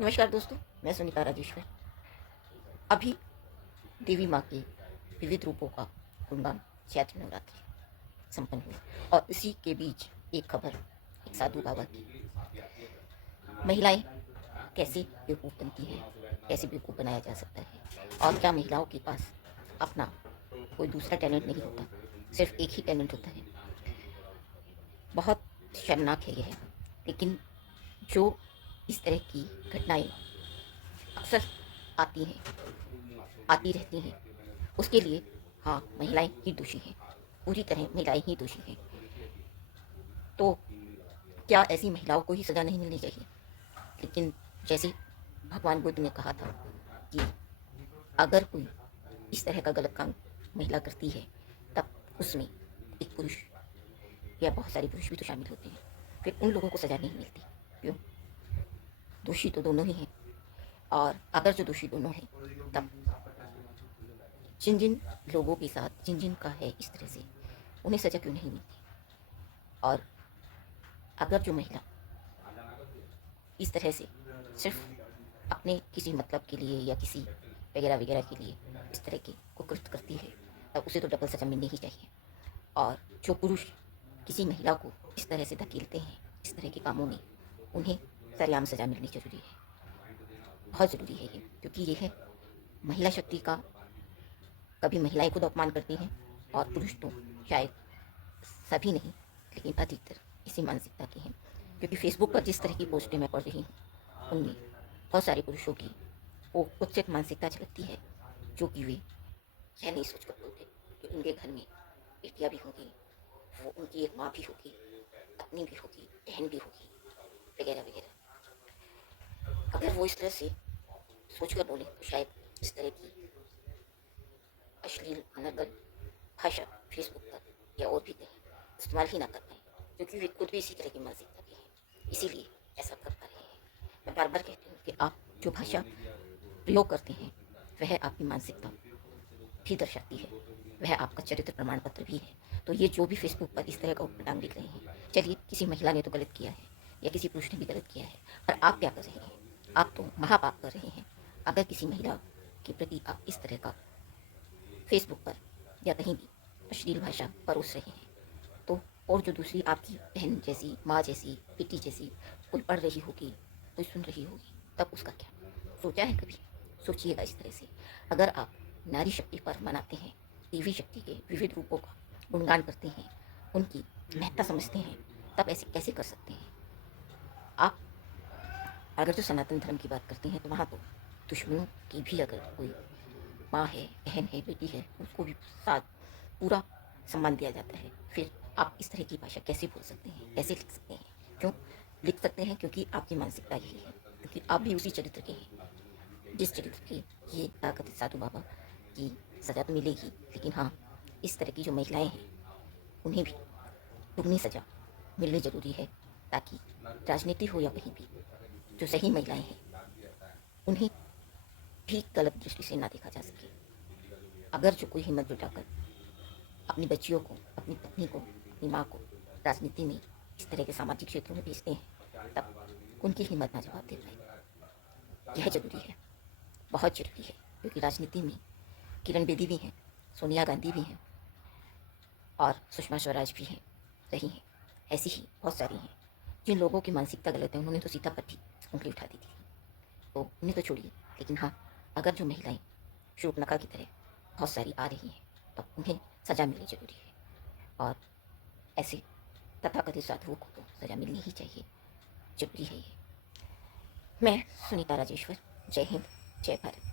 नमस्कार दोस्तों, मैं सुनीता राजेश्वर। अभी देवी माँ के विविध रूपों का गुणगान चैत्र नवरात्रि संपन्न हुई और इसी के बीच एक खबर एक साधु बाबा की। महिलाएं कैसे बेवकूफ़ बनती हैं, कैसे बेवकूफ़ बनाया जा सकता है और क्या महिलाओं के पास अपना कोई दूसरा टैलेंट नहीं होता, सिर्फ एक ही टैलेंट होता है। बहुत शर्मनाक है यह, लेकिन जो इस तरह की घटनाएं अक्सर आती हैं, आती रहती हैं, उसके लिए हाँ, महिलाएं ही दोषी हैं, पूरी तरह महिलाएं ही दोषी हैं। तो क्या ऐसी महिलाओं को ही सज़ा नहीं मिलनी चाहिए? लेकिन जैसे भगवान बुद्ध ने कहा था कि अगर कोई इस तरह का गलत काम महिला करती है, तब उसमें एक पुरुष या बहुत सारे पुरुष भी तो शामिल होते हैं, फिर उन लोगों को सज़ा नहीं मिलती। क्यों? दोषी तो दोनों ही हैं। और अगर जो दोषी दोनों हैं, तब जिन जिन लोगों के साथ जिन जिन का है इस तरह से, उन्हें सज़ा क्यों नहीं मिलती? और अगर जो महिला इस तरह से सिर्फ अपने किसी मतलब के लिए या किसी वगैरह वगैरह के लिए इस तरह के कुकृत्य करती है, तब उसे तो डबल सज़ा मिलनी ही चाहिए। और जो पुरुष किसी महिला को इस तरह से धकेलते हैं इस तरह के कामों में, उन्हें सरेआम सज़ा मिलनी ज़रूरी है, बहुत ज़रूरी है ये, क्योंकि ये है महिला शक्ति का। कभी महिलाएं खुद अपमान करती हैं और पुरुष तो शायद सभी नहीं, लेकिन अधिकतर इसी मानसिकता के हैं। क्योंकि फेसबुक पर जिस तरह की पोस्टें मैं पढ़ रही हूँ, उनमें बहुत सारे पुरुषों की वो कुत्सित मानसिकता झलकती है, जो कि वे यह नहीं सोच कर बोलते कि उनके घर में बेटियाँ भी होंगी, वो उनकी एक माँ भी होगी, पत्नी भी होगी, बहन भी होगी, वगैरह वगैरह। अगर वो इस तरह से सोच कर बोले तो शायद इस तरह की अश्लील अनर्गल भाषा फेसबुक पर या और भी कहीं इस्तेमाल ही ना कर पाए, क्योंकि वे खुद भी इसी तरह की मानसिकता के हैं, इसीलिए ऐसा कर पा रहे हैं। मैं बार बार कहती हूँ कि आप जो भाषा प्रयोग करते हैं, वह आपकी मानसिकता भी दर्शाती है, वह आपका चरित्र प्रमाण पत्र भी है। तो ये जो भी फेसबुक पर इस तरह का उटपटांग लिख रहे हैं, चलिए किसी महिला ने तो गलत किया है या किसी पुरुष ने भी गलत किया है, पर आप क्या कर रहे हैं? आप तो महापाप कर रहे हैं। अगर किसी महिला के प्रति आप इस तरह का फेसबुक पर या कहीं भी अश्लील भाषा परोस रहे हैं, तो और जो दूसरी आपकी बहन जैसी, माँ जैसी, बेटी जैसी कोई पढ़ रही होगी, कोई सुन रही होगी, तब उसका क्या? सोचा है कभी? सोचिएगा इस तरह से। अगर आप नारी शक्ति पर्व मनाते हैं, देवी शक्ति के विविध रूपों का गुणगान करते हैं, उनकी महत्ता समझते हैं, तब ऐसे कैसे कर सकते हैं? आप अगर जो सनातन धर्म की बात करते हैं, तो वहाँ तो दुश्मनों की भी अगर कोई माँ है, बहन है, बेटी है, उसको भी साथ पूरा सम्मान दिया जाता है। फिर आप इस तरह की भाषा कैसे बोल सकते हैं? कैसे लिख सकते हैं? क्यों लिख सकते हैं? क्योंकि आपकी मानसिकता यही है, क्योंकि आप भी उसी चरित्र के हैं, जिस चरित्र की ये ताकत है साधु बाबा की। सज़ा तो मिलेगी, लेकिन हाँ, इस तरह की जो महिलाएं हैं, उन्हें भी दुगनी सज़ा मिलनी ज़रूरी है, ताकि राजनीति हो या कहीं भी जो सही महिलाएं हैं, उन्हें भी गलत दृष्टि से ना देखा जा सके। अगर जो कोई हिम्मत जुटाकर अपनी बच्चियों को, अपनी पत्नी को, अपनी माँ को राजनीति में इस तरह के सामाजिक क्षेत्रों में भेजते हैं, तब उनकी हिम्मत ना जवाब दे पाए। यह ज़रूरी है, बहुत ज़रूरी है, क्योंकि राजनीति में किरण बेदी भी हैं, सोनिया गांधी भी हैं और सुषमा स्वराज भी हैं, रही हैं। ऐसी ही बहुत सारी हैं। जिन लोगों की मानसिकता गलत है, उन्होंने तो सीता पर भी उंगली उठा दी थी, तो उन्हें तो छोड़िए। लेकिन हाँ, अगर जो महिलाएं शूर्पणखा की तरह बहुत सारी आ रही हैं, तब उन्हें सज़ा मिलनी ज़रूरी है। और ऐसे तथाकथित साधुओं को तो सज़ा मिलनी ही चाहिए, ज़रूरी है ये। मैं सुनीता राजेश्वर, जय हिंद, जय भारत।